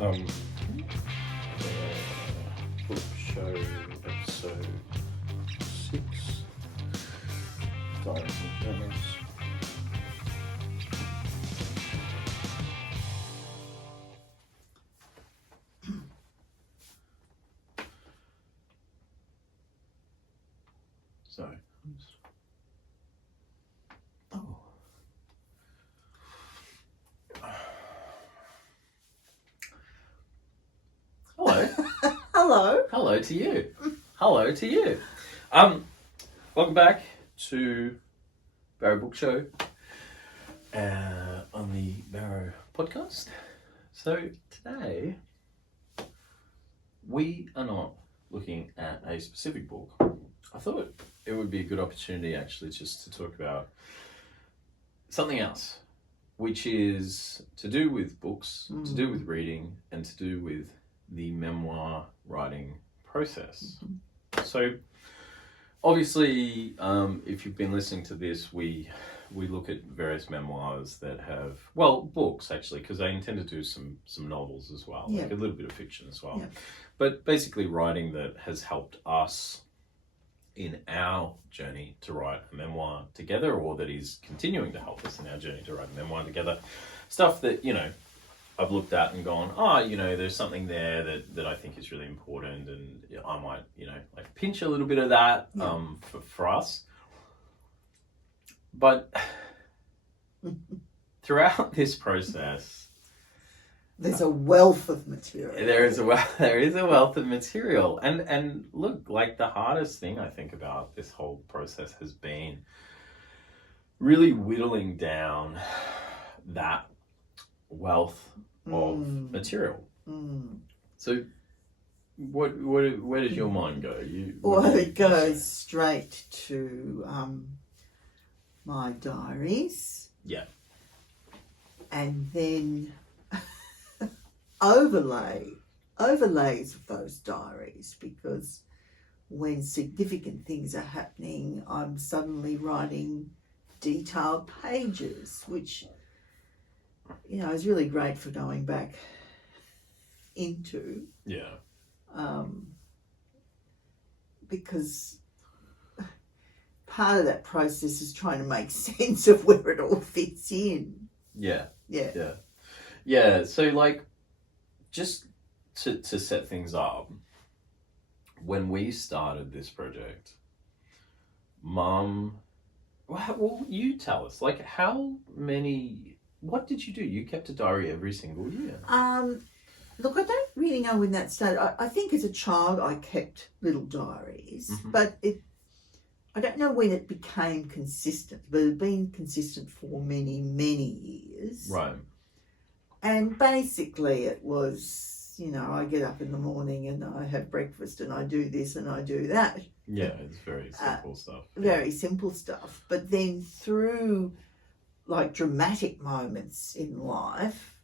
Um, Book Show episode 6, Diaries and Journals. So, hello. Hello. Hello to you. Hello to you. Welcome back to Barrow Book Show on the Barrow Podcast. So today we are not looking at a specific book. I thought it would be a good opportunity actually just to talk about something else, which is to do with books, to do with reading, and to do with the memoir writing process. So obviously, if you've been listening to this, we look at various memoirs that have, well, books actually, because I intend to do some novels as well, like a little bit of fiction as well. But basically writing that has helped us in our journey to write a memoir together, or that is continuing to help us in our journey to write a memoir together. Stuff that, you know, I've looked at and gone, you know, there's something there that I think is really important, and I might, you know, like pinch a little bit of that for us. But throughout this process, there's a wealth of material. There is a wealth of material, and look, like the hardest thing I think about this whole process has been really whittling down that wealth of material. So where does your mind go? It goes straight to my diaries. Yeah. And then overlays of those diaries, because when significant things are happening, I'm suddenly writing detailed pages, which, you know, is really great for going back into. Yeah. Because part of that process is trying to make sense of where it all fits in. Yeah. Yeah. So, like, just to set things up, when we started this project, Mum, well, you tell us, like, what did you do? You kept a diary every single year. Look, I don't really know when that started. I think as a child I kept little diaries, but I don't know when it became consistent, but it had been consistent for many, many years. Right. And basically it was, you know, I get up in the morning and I have breakfast and I do this and I do that. Yeah, it's very simple stuff. Very simple stuff. But then through, like, dramatic moments in life,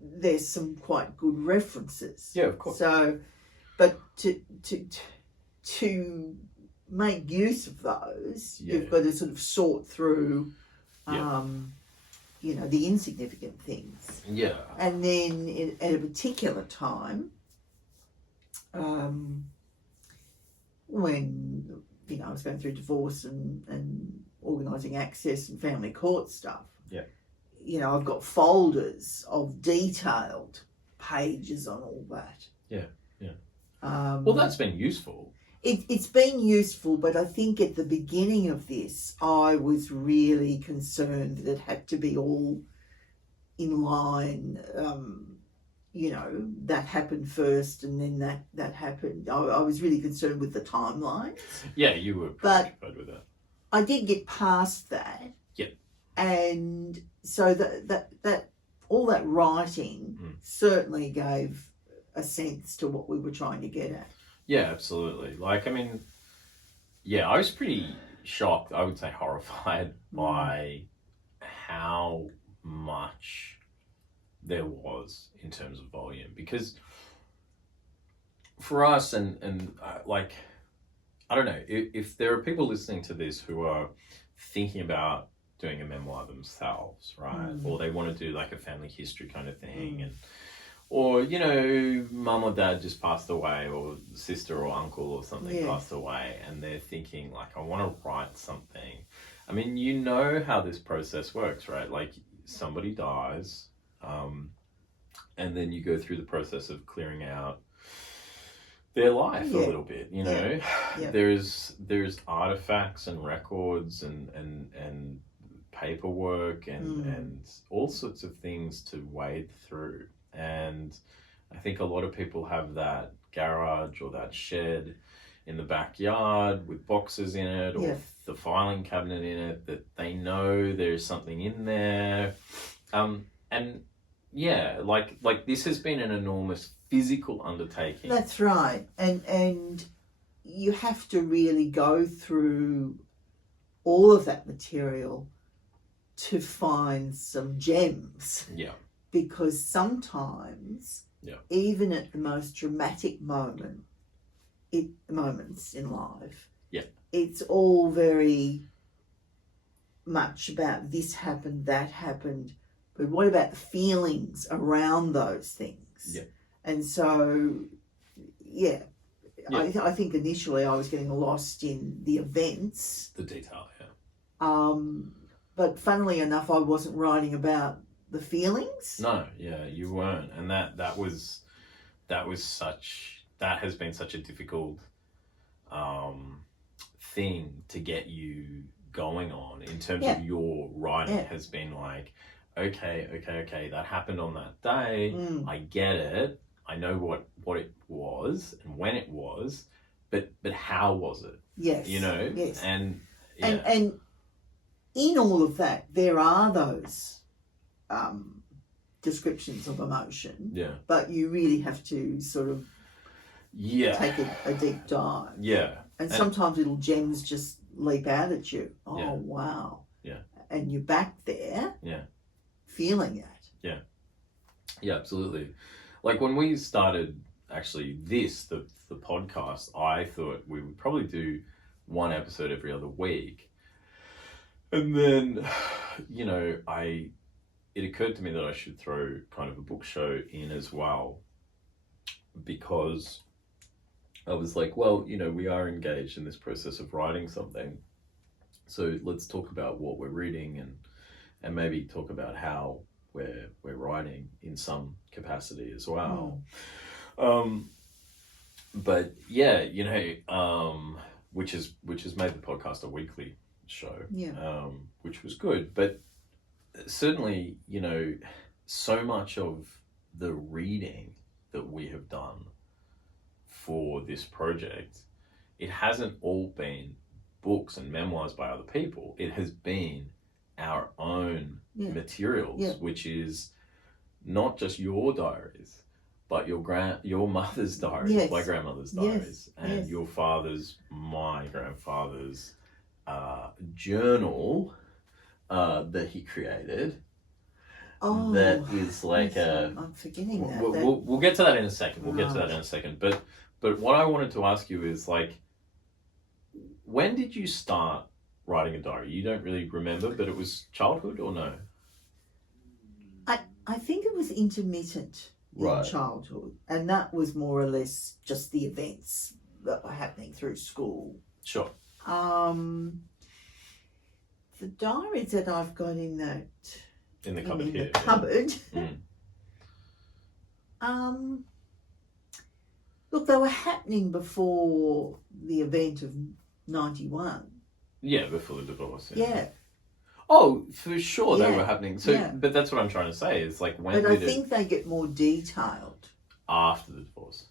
there's some quite good references. Yeah, of course. So, but to make use of those, you've got to sort of sort through, you know, the insignificant things. Yeah. And then at a particular time, when, you know, I was going through divorce and organising access and family court stuff, you know, I've got folders of detailed pages on all that. Well, that's been useful. It's been useful, but I think at the beginning of this, I was really concerned that it had to be all in line. You know, that happened first and then that happened. I was really concerned with the timeline. Yeah, you were preoccupied with that. I did get past that. Yep. And so that all that writing certainly gave a sense to what we were trying to get at. Yeah, absolutely. Like, I mean, yeah, I was pretty shocked, I would say horrified by how much there was in terms of volume. Because for us, and like, I don't know, if there are people listening to this who are thinking about doing a memoir themselves, right? Or they want to do like a family history kind of thing, or you know, mum or dad just passed away, or sister or uncle or something passed away, and they're thinking like, I want to write something. I mean, you know how this process works, right? Like somebody dies, and then you go through the process of clearing out their life a little bit, you know. There's artifacts and records and paperwork and all sorts of things to wade through. And I think a lot of people have that garage or that shed in the backyard with boxes in it, or the filing cabinet in it, that they know there's something in there. And yeah, like this has been an enormous physical undertaking. That's right. And you have to really go through all of that material to find some gems. Yeah. Because sometimes, even at the most dramatic moments in life, it's all very much about this happened, that happened, but what about the feelings around those things? Yeah. And so, I think initially I was getting lost in the events. The detail, But funnily enough, I wasn't writing about the feelings. No, you weren't. And that has been such a difficult thing to get you going on in terms of your writing. Has been like, okay, that happened on that day. I get it. I know what it was and when it was, but how was it? Yes. You know? Yes. And in all of that, there are those descriptions of emotion. Yeah. But you really have to sort of take a deep dive. Yeah. And sometimes little gems just leap out at you. Oh, wow. Yeah. And you're back there. Yeah. Feeling it. Yeah. Yeah, absolutely. Like when we started actually the podcast, I thought we would probably do one episode every other week. And then, you know, it occurred to me that I should throw kind of a book show in as well, because I was like, well, you know, we are engaged in this process of writing something. So let's talk about what we're reading and maybe talk about how we're writing in some capacity as well. But yeah, you know, which has made the podcast a weekly show, which was good. But certainly, you know, so much of the reading that we have done for this project, it hasn't all been books and memoirs by other people. It has been our own materials, which is not just your diaries, but your mother's diaries, my grandmother's diaries, and your father's, my grandfather's journal that he created. Oh, that is like I'm forgetting that. We'll get to that in a second. We'll get to that in a second. But what I wanted to ask you is, like, when did you start writing a diary? You don't really remember, but it was childhood or no? I think it was intermittent in childhood, and that was more or less just the events that were happening through school. Sure. The diaries that I've got in the cupboard here. The cupboard. Look, they were happening before the event of 91. Yeah, before the divorce. Yeah. Oh, for sure they were happening. So, but that's what I'm trying to say is, like, when. But I think they get more detailed after the divorce.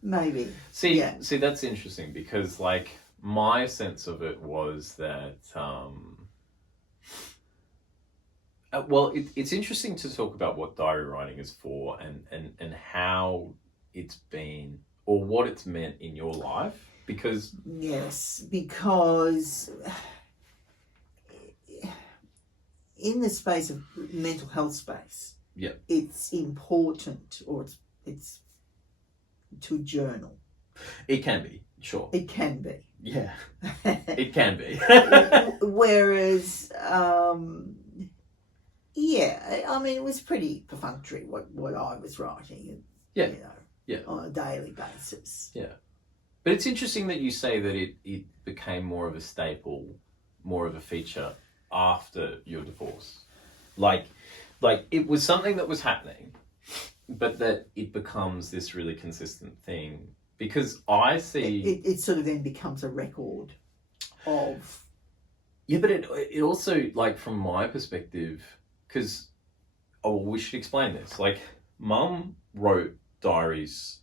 Maybe. See, that's interesting, because, like, my sense of it was that. Well, it's interesting to talk about what diary writing is for and how it's been, or what it's meant in your life, because... Yes, because in the space of mental health space, it's important, or it's to journal It can be, sure. It can be. Yeah, it can be. Whereas, yeah, I mean, it was pretty perfunctory what I was writing, Yeah. you know, Yeah. on a daily basis. Yeah. But it's interesting that you say that it became more of a staple, more of a feature after your divorce. Like it was something that was happening, but that it becomes this really consistent thing. Because I see... It sort of then becomes a record of... Yeah, but it also, like, from my perspective, because, we should explain this. Like, Mum wrote diaries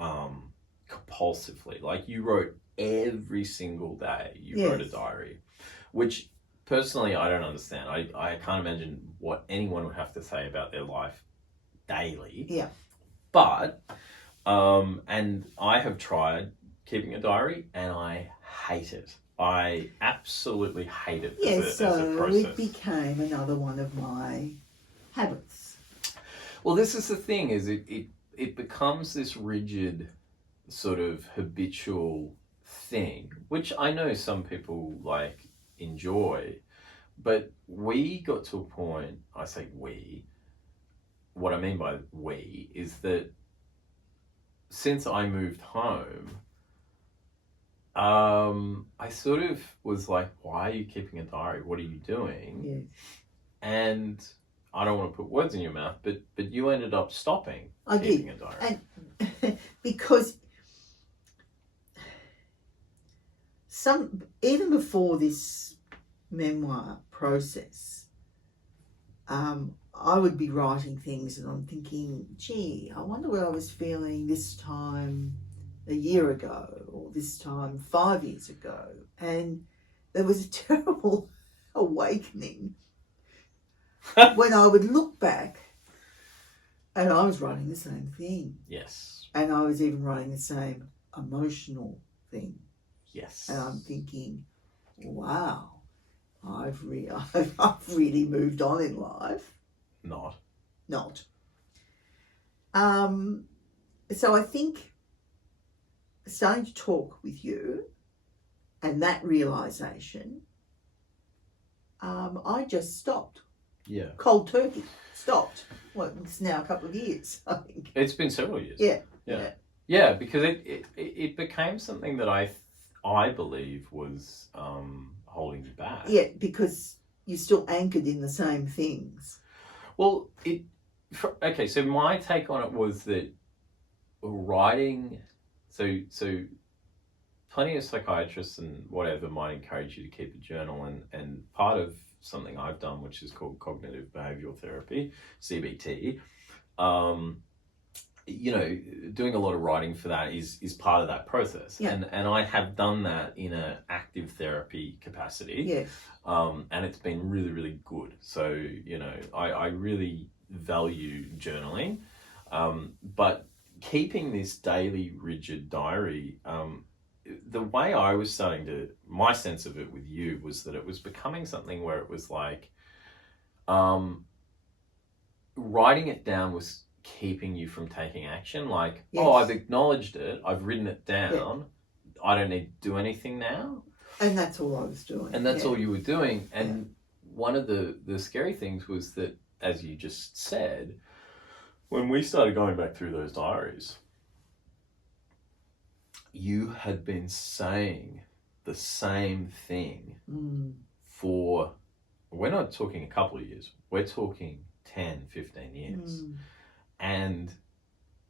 compulsively. Like, you wrote every single day. You wrote a diary, which personally I don't understand. I can't imagine what anyone would have to say about their life daily. Yeah. But... and I have tried keeping a diary and I hate it. I absolutely hate it as a process. It became another one of my habits. Well, this is the thing, is it becomes this rigid sort of habitual thing, which I know some people like enjoy, but we got to a point, I say we, what I mean by we is that since I moved home, I sort of was like, why are you keeping a diary? What are you doing? Yes. And I don't want to put words in your mouth, but you ended up stopping keeping a diary. And because even before this memoir process, I would be writing things and I'm thinking, gee, I wonder what I was feeling this time a year ago or this time 5 years ago. And there was a terrible awakening when I would look back and I was writing the same thing. Yes. And I was even writing the same emotional thing. Yes. And I'm thinking, wow, I've really moved on in life. Not. So I think starting to talk with you and that realisation, I just stopped. Yeah. Cold turkey. Stopped. Well, it's now a couple of years, I think. It's been several years. Yeah. Because it became something that I believe was holding you back. Yeah, because you're still anchored in the same things. Well, okay, so my take on it was that writing, so plenty of psychiatrists and whatever might encourage you to keep a journal, and part of something I've done, which is called cognitive behavioral therapy, CBT, doing a lot of writing for that is part of that process. Yeah. And I have done that in an active therapy capacity. Yes. And it's been really, really good. So, I really value journaling. But keeping this daily rigid diary, the way I was my sense of it with you was that it was becoming something where it was like, writing it down was keeping you from taking action. Like, yes. I've acknowledged it, I've written it down, I don't need to do anything now. And that's all I was doing. And that's all you were doing. And one of the scary things was that, as you just said, when we started going back through those diaries, you had been saying the same thing for, we're not talking a couple of years, we're talking 10, 15 years. And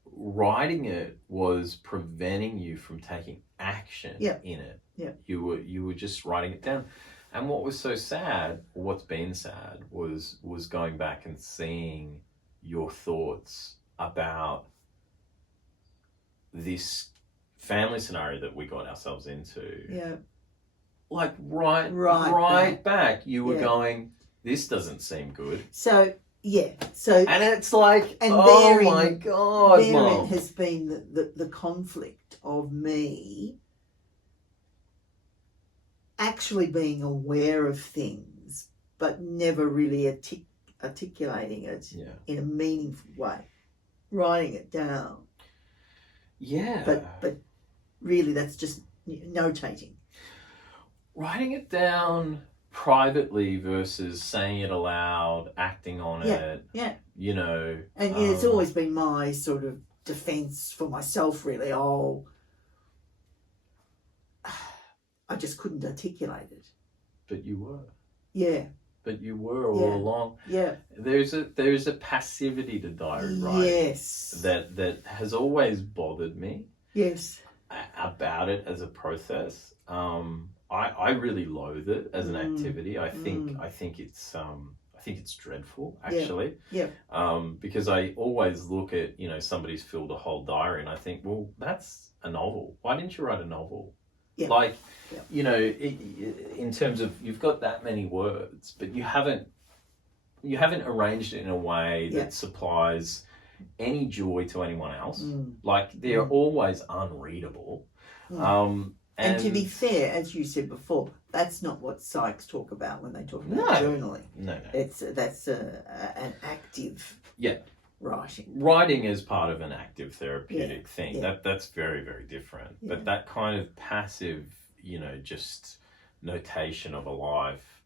writing it was preventing you from taking action in it. Yeah. You were just writing it down. And what was so sad, or what's been sad, was going back and seeing your thoughts about this family scenario that we got ourselves into. Yeah. Like right back, you were going, this doesn't seem good. So and it's like, and my God, therein has been the conflict of me actually being aware of things but never really articulating it in a meaningful way, writing it down. Yeah. But really that's just notating. Writing it down privately versus saying it aloud, acting on it. Yeah. You know. And it's always been my sort of defense for myself, really. I just couldn't articulate it. But you were. Yeah. But you were all along. Yeah. There's a passivity to diary writing. Yes. That has always bothered me. Yes. About it as a process. I really loathe it as an activity. I think it's dreadful, actually. Yeah. Because I always look at, somebody's filled a whole diary and I think, well, that's a novel. Why didn't you write a novel? Yeah. Like, in terms of, you've got that many words, but you haven't arranged it in a way that supplies any joy to anyone else. Like, they're always unreadable. And to be fair, as you said before, that's not what psychs talk about when they talk about journaling. No. That's an active writing. Writing is part of an active therapeutic thing. That's very, very different. Yeah. But that kind of passive, just notation of a life,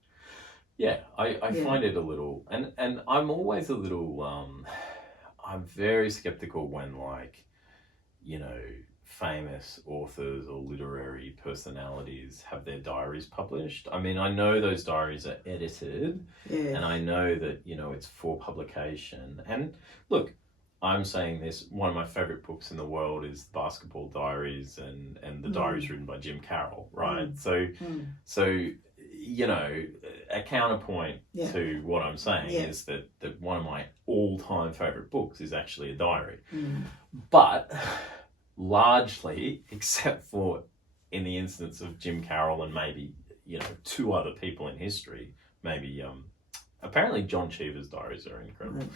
I find it a little, and I'm always a little, I'm very skeptical when, like, famous authors or literary personalities have their diaries published. I mean, I know those diaries are edited, and I know that, it's for publication. And look, I'm saying this, one of my favorite books in the world is Basketball Diaries and the diaries written by Jim Carroll, right? So, a counterpoint to what I'm saying is that one of my all-time favorite books is actually a diary. But largely, except for in the instance of Jim Carroll and maybe, two other people in history, maybe, apparently John Cheever's diaries are incredible.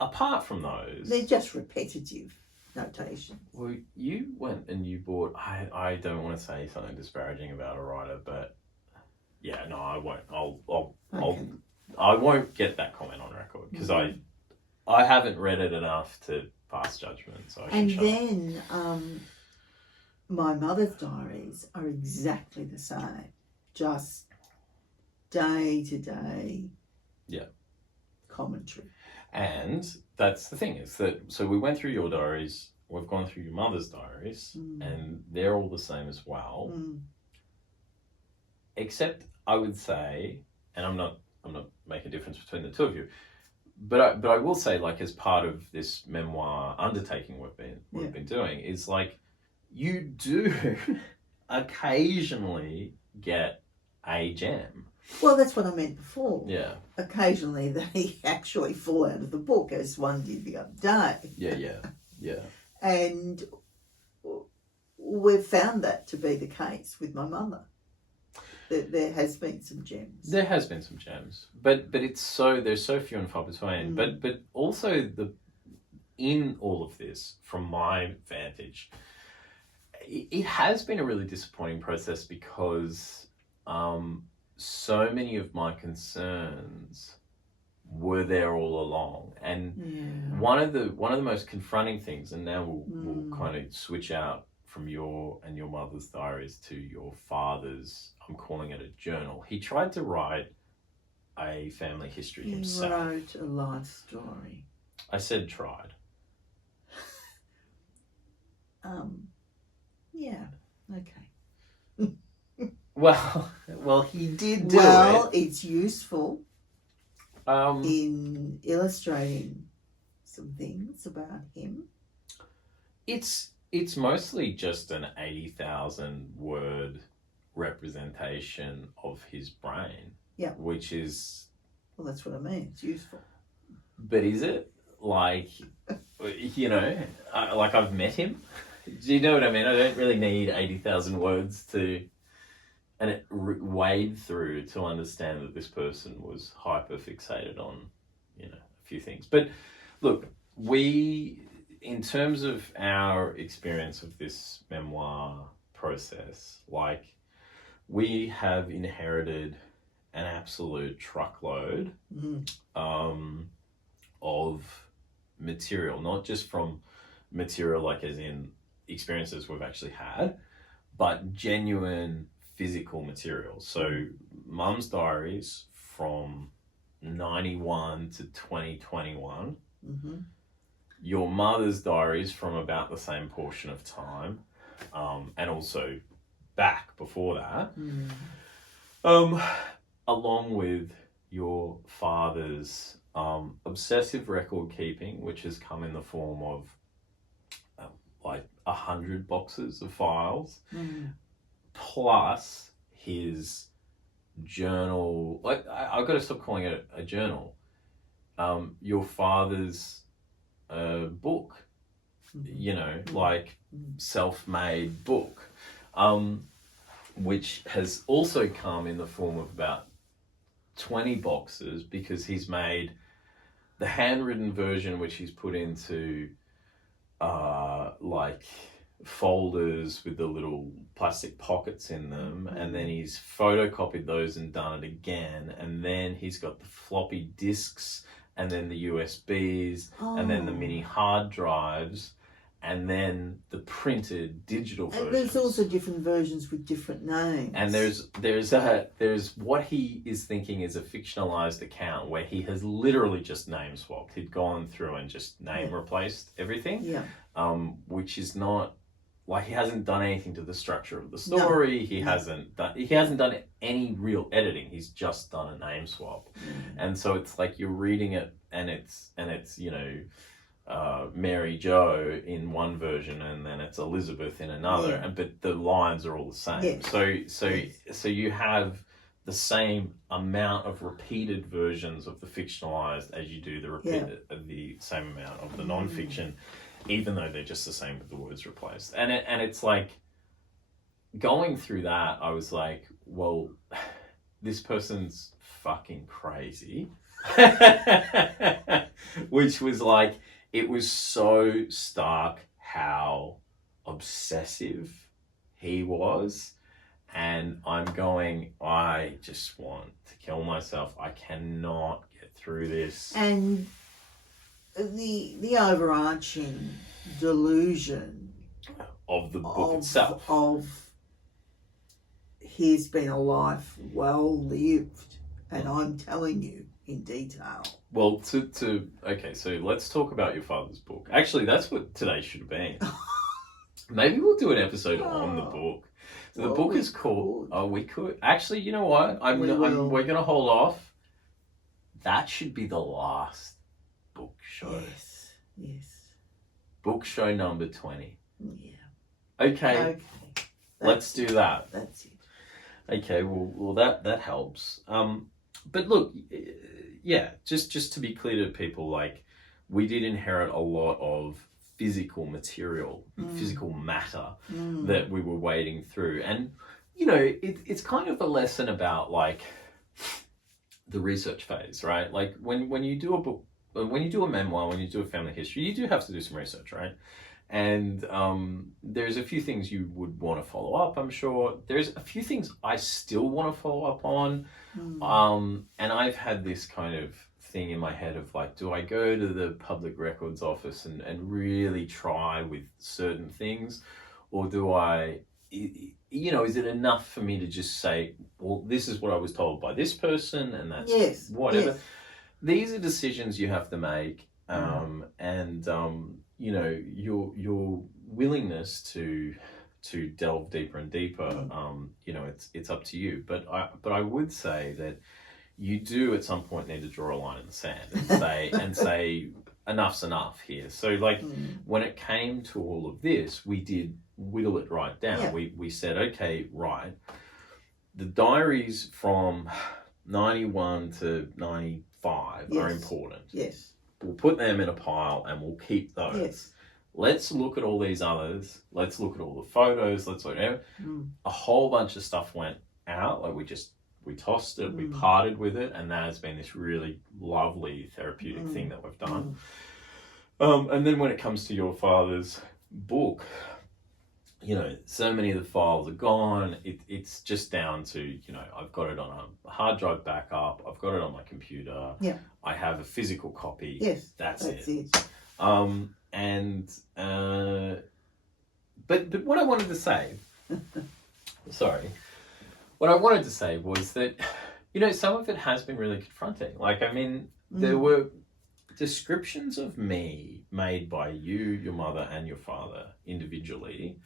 Apart from those... They're just repetitive notation. Well, you went and you bought... I don't want to say something disparaging about a writer, but I won't. I won't get that comment on record because I haven't read it enough to pass judgment. So my mother's diaries are exactly the same, just day to day commentary. And that's the thing, is that, so we went through your diaries, we've gone through your mother's diaries, and they're all the same as well. Except I would say, and I'm not making a difference between the two of you, but I will say, like, as part of this memoir undertaking we've been doing, is like, you do occasionally get a gem. Well, that's what I meant before. Yeah. Occasionally they actually fall out of the book, as one did the other day. Yeah. And we've found that to be the case with my mother. There has been some gems. There has been some gems, but there's so few and far between. But also in all of this, from my vantage, it has been a really disappointing process because so many of my concerns were there all along, and one of the most confronting things, and now we'll kind of switch out from your and your mother's diaries to your father's. I'm calling it a journal. He tried to write a family history himself. He wrote a life story. I said tried. Yeah. Okay. Well, he did do it. Well, it's useful in illustrating some things about him. It's mostly just an 80,000 word representation of his brain. Yeah. Which is... Well, that's what I mean. It's useful. But is it? Like, like I've met him. Do you know what I mean? I don't really need 80,000 words to... And it wade through to understand that this person was hyper fixated on, a few things. But look, in terms of our experience of this memoir process, like, we have inherited an absolute truckload of material, not just from material like as in, experiences we've actually had, but genuine physical material. So Mum's diaries from 91 to 2021. Mm-hmm. Your mother's diaries from about the same portion of time, and also back before that, along with your father's obsessive record keeping, which has come in the form of like 100 boxes of files, plus his journal. Like I've got to stop calling it a journal. Your father's book, you know, like self-made book, which has also come in the form of about 20 boxes, because he's made the handwritten version, which he's put into like folders with the little plastic pockets in them, and then he's photocopied those and done it again, and then he's got the floppy disks, and then the USBs, and then the mini hard drives, and then the printed digital versions. And there's also different versions with different names. And there's what he is thinking is a fictionalized account where he has literally just name swapped. He'd gone through and just name replaced everything. Yeah. Which is not, like, he hasn't done anything to the structure of the story. He hasn't done any real editing. He's just done a name swap. And so it's like you're reading it, and it's you know, Mary Jo in one version, and then it's Elizabeth in another, but the lines are all the same. So you have the same amount of repeated versions of the fictionalized as you do the same amount of the non-fiction, even though they're just the same with the words replaced. And it's like, going through that, I was like, well, this person's fucking crazy. Which was like, it was so stark how obsessive he was. And I'm going, I just want to kill myself. I cannot get through this. And the overarching delusion of the book itself. Of here's been a life well lived, and I'm telling you in detail. Well, okay, so let's talk about your father's book. Actually, that's what today should have been. Maybe we'll do an episode on the book. So the book is called. Oh, we could. Actually, you know what? We're going to hold off. That should be the last book show. Yes. Book show number 20. Yeah. Okay. Let's do that. That's it. Okay. Well, that helps. But look, yeah. Just to be clear to people, like, we did inherit a lot of physical material, physical matter that we were wading through, and you know, it's kind of a lesson about like the research phase, right? Like when you do a book, when you do a memoir, when you do a family history, you do have to do some research, right? And there's a few things you would want to follow up, I'm sure. There's a few things I still want to follow up on. And I've had this kind of thing in my head of like, do I go to the public records office and really try with certain things? Or do I, you know, is it enough for me to just say, well, this is what I was told by this person, and that's whatever. Yes. These are decisions you have to make. You know, your willingness to delve deeper and deeper, you know, it's up to you. But I would say that you do at some point need to draw a line in the sand and say enough's enough here. So like when it came to all of this, we did whittle it right down. Yeah. We said, okay, right, the diaries from 91 to 95 are important. Yes. We'll put them in a pile and we'll keep those. Yes. Let's look at all these others. Let's look at all the photos. Let's look at a whole bunch of stuff went out. Like we tossed it, we parted with it, and that has been this really lovely therapeutic thing that we've done. And then when it comes to your father's book, you know, so many of the files are gone. It's just down to, you know, I've got it on a hard drive backup. I've got it on my computer. Yeah. I have a physical copy. Yes. That's it. But what I wanted to say, sorry, what I wanted to say was that, you know, some of it has been really confronting. Like, I mean, there were descriptions of me made by you, your mother, and your father individually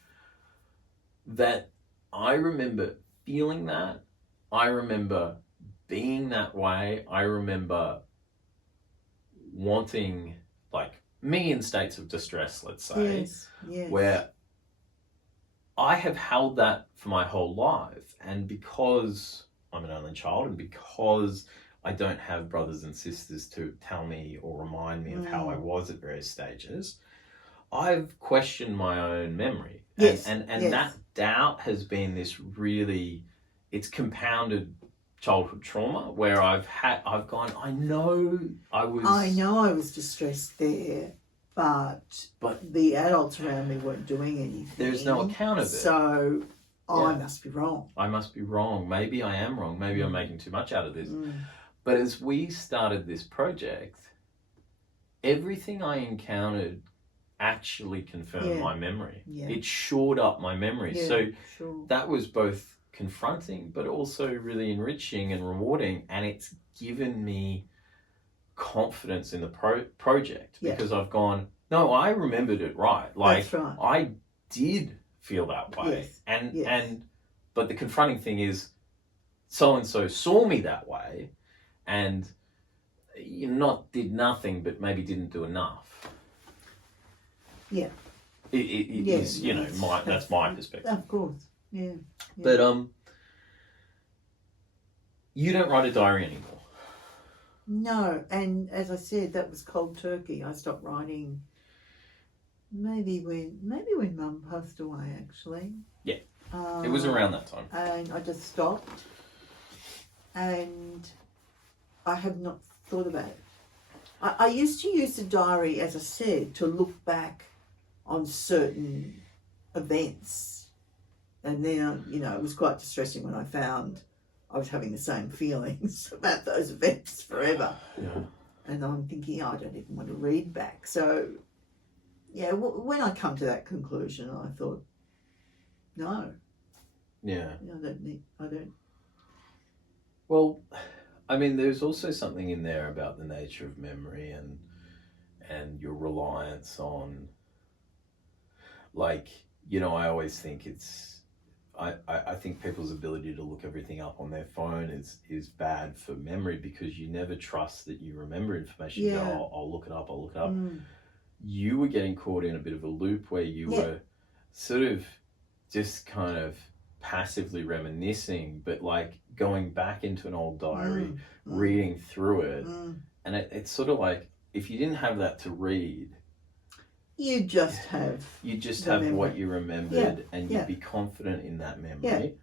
that I remember feeling that. I remember being that way. I remember wanting, like, me in states of distress, let's say, where I have held that for my whole life. And because I'm an only child and because I don't have brothers and sisters to tell me or remind me of how I was at various stages, I've questioned my own memory. And that doubt has been this really, it's compounded childhood trauma where I've gone, I know I was distressed there, but the adults around me weren't doing anything. There's no account of it. So I must be wrong. I must be wrong. Maybe I am wrong. Maybe I'm making too much out of this. But as we started this project, everything I encountered actually confirmed my memory. It shored up my memory. So that was both confronting but also really enriching and rewarding, and it's given me confidence in the project because I've gone, no, I remembered it right. Like, that's right. I did feel that way. But the confronting thing is so and so saw me that way and did nothing but maybe didn't do enough. It is, that's my perspective. Of course. Yeah. But you don't write a diary anymore. No, and as I said, that was cold turkey. I stopped writing maybe when Mum passed away, actually. Yeah, it was around that time. And I just stopped, and I have not thought about it. I used to use the diary, as I said, to look back on certain events, and then it was quite distressing when I found I was having the same feelings about those events forever. And I'm thinking, I don't even want to read back. So when I come to that conclusion, I thought, no. I don't. Well, I mean, there's also something in there about the nature of memory and your reliance on, like, I always think I think people's ability to look everything up on their phone is bad for memory because you never trust that you remember information. You go, I'll look it up. You were getting caught in a bit of a loop where you were sort of just kind of passively reminiscing, but like going back into an old diary, reading through it. And it's sort of like, if you didn't have that to read, you just have what you remembered, and you'd be confident in that memory.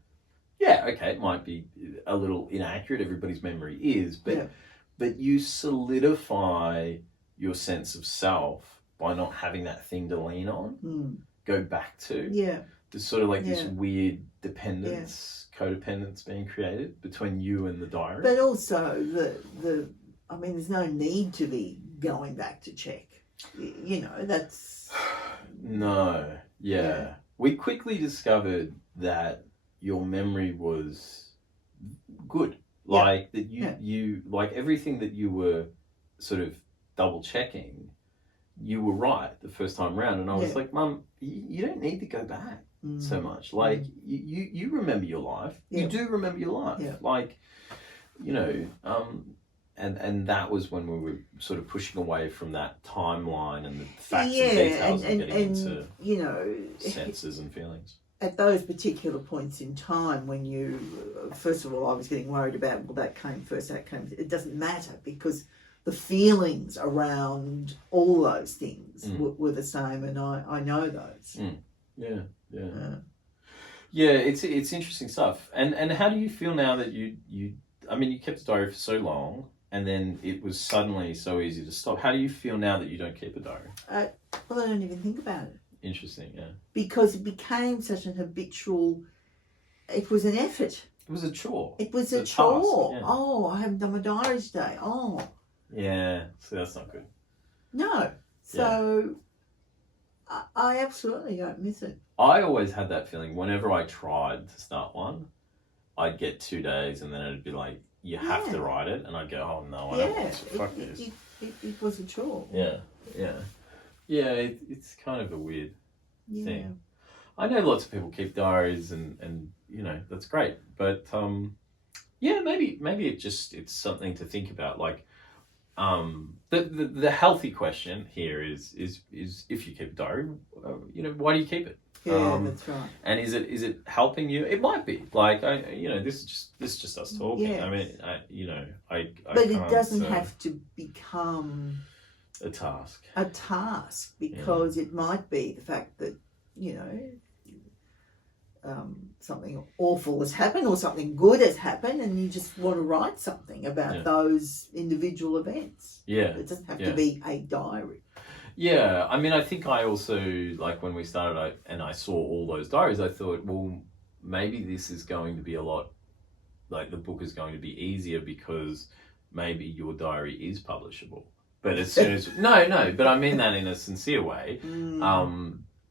Okay, it might be a little inaccurate, everybody's memory is, but you solidify your sense of self by not having that thing to lean on, go back to. There's sort of like this weird dependence, codependence being created between you and the diary. But also there's no need to be going back to check. That's... No, we quickly discovered that your memory was good. Like, that you like everything that you were sort of double checking, you were right the first time round. And I was like, Mum, you don't need to go back so much. Like, you remember your life. You do remember your life. Like, and that was when we were sort of pushing away from that timeline and the facts and details and getting into senses and feelings. At those particular points in time when first of all, I was getting worried about, well, that came first, that came... It doesn't matter because the feelings around all those things were the same, and I know those. It's interesting stuff. And how do you feel now that you kept a diary for so long, and then it was suddenly so easy to stop? How do you feel now that you don't keep a diary? Well, I don't even think about it. Interesting, yeah. Because it became such an habitual... It was an effort. It was a chore. It was a chore. Task, Oh, I haven't done my diary today. Oh. Yeah, so that's not good. No. So I absolutely don't miss it. I always had that feeling whenever I tried to start one, I'd get 2 days and then it'd be like, you have to write it. And I'd go, oh no, I don't want to. Fuck this. It was a chore. Yeah. Yeah, it's kind of a weird thing. I know lots of people keep diaries and you know, that's great. But maybe it's something to think about. Like the healthy question here is if you keep a diary, you know, why do you keep it? Yeah, that's right. And is it helping you? It might be. Like this is just us talking. Yes. I mean, but it doesn't have to become a task. Because it might be the fact that, you know, something awful has happened or something good has happened, and you just want to write something about those individual events. Yeah. It doesn't have to be a diary. Yeah, I mean, I think I also, like, when we started and I saw all those diaries, I thought, well, maybe this is going to be a lot, like, the book is going to be easier because maybe your diary is publishable. But as soon as, no, but I mean that in a sincere way,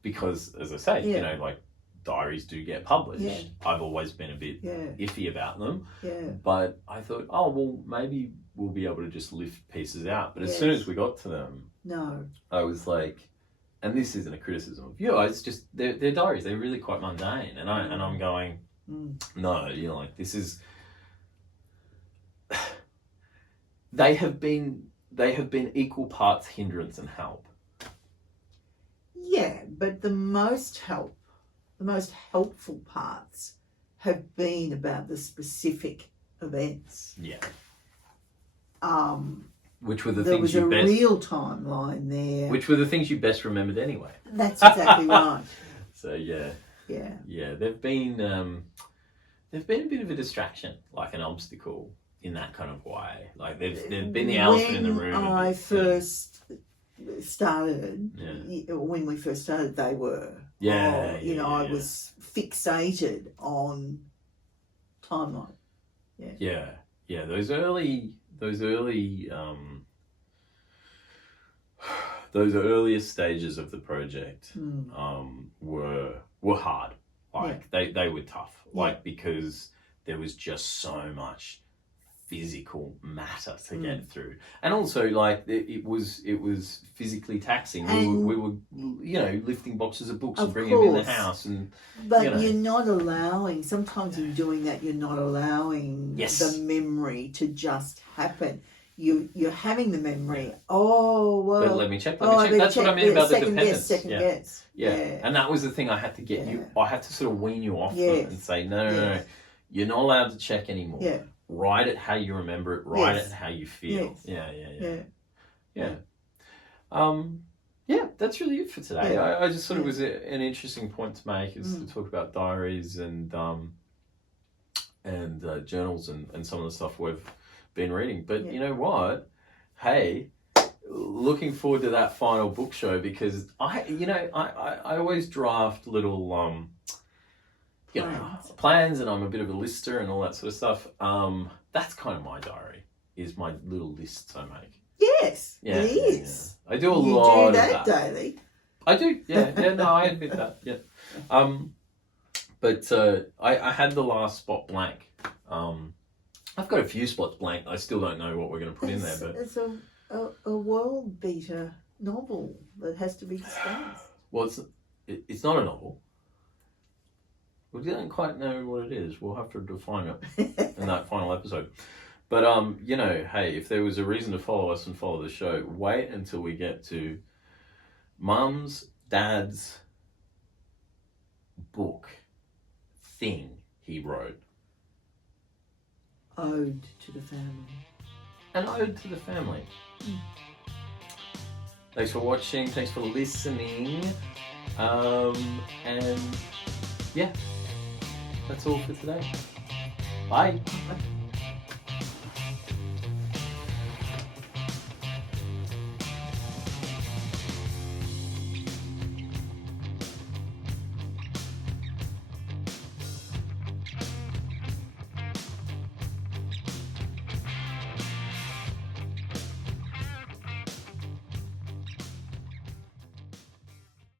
because, as I say, you know, like, diaries do get published. Yeah. I've always been a bit iffy about them. Yeah. But I thought, oh, well, maybe we'll be able to just lift pieces out. But as soon as we got to them, I was like, and this isn't a criticism of you, it's just, they're diaries, they're really quite mundane. And I'm going, no, you know, like, this is, they have been equal parts hindrance and help. Yeah, but the most helpful parts have been about the specific events. Yeah. Which were the there things was you a best... real timeline there. Which were the things you best remembered anyway. That's exactly right. So, yeah. Yeah. Yeah, they've been a bit of a distraction, like an obstacle in that kind of way. Like, they've been the elephant in the room. When I first started, when we first started, they were. I was fixated on timeline. Yeah. Yeah. Those early those earliest stages of the project were hard. Like they were tough. Like, because there was just so much physical matter to get through, and also, like, it was physically taxing. We were you know, lifting boxes of books and bringing them in the house, but you're not allowing, sometimes in doing that, you're not allowing the memory to just happen. You're having the memory. Oh, well, but let me check. That's what I mean about the dependence. Second guess. Yeah, and that was the thing I had to get you. I had to sort of wean you off them and say, no, you're not allowed to check anymore. Yeah. Write it how you remember it. Write it how you feel. Yes. Yeah. That's really it for today. I just thought it was an interesting point to make, is to talk about diaries and journals and some of the stuff we've been reading. But you know what? Hey, looking forward to that final book show, because I always draft little plans, and I'm a bit of a lister and all that sort of stuff. That's kind of my diary, is my little lists I make. Yes, it is. I do a lot of that daily. I do, no, I admit that, But I had the last spot blank. I've got a few spots blank. I still don't know what we're going to put in there. But it's a world beater novel that has to be discussed. Well, it's not a novel. We don't quite know what it is. We'll have to define it in that final episode. But, hey, if there was a reason to follow us and follow the show, wait until we get to Mum's dad's book thing he wrote. Ode to the family. An ode to the family. Thanks for watching. Thanks for listening. And, that's all for today. Bye.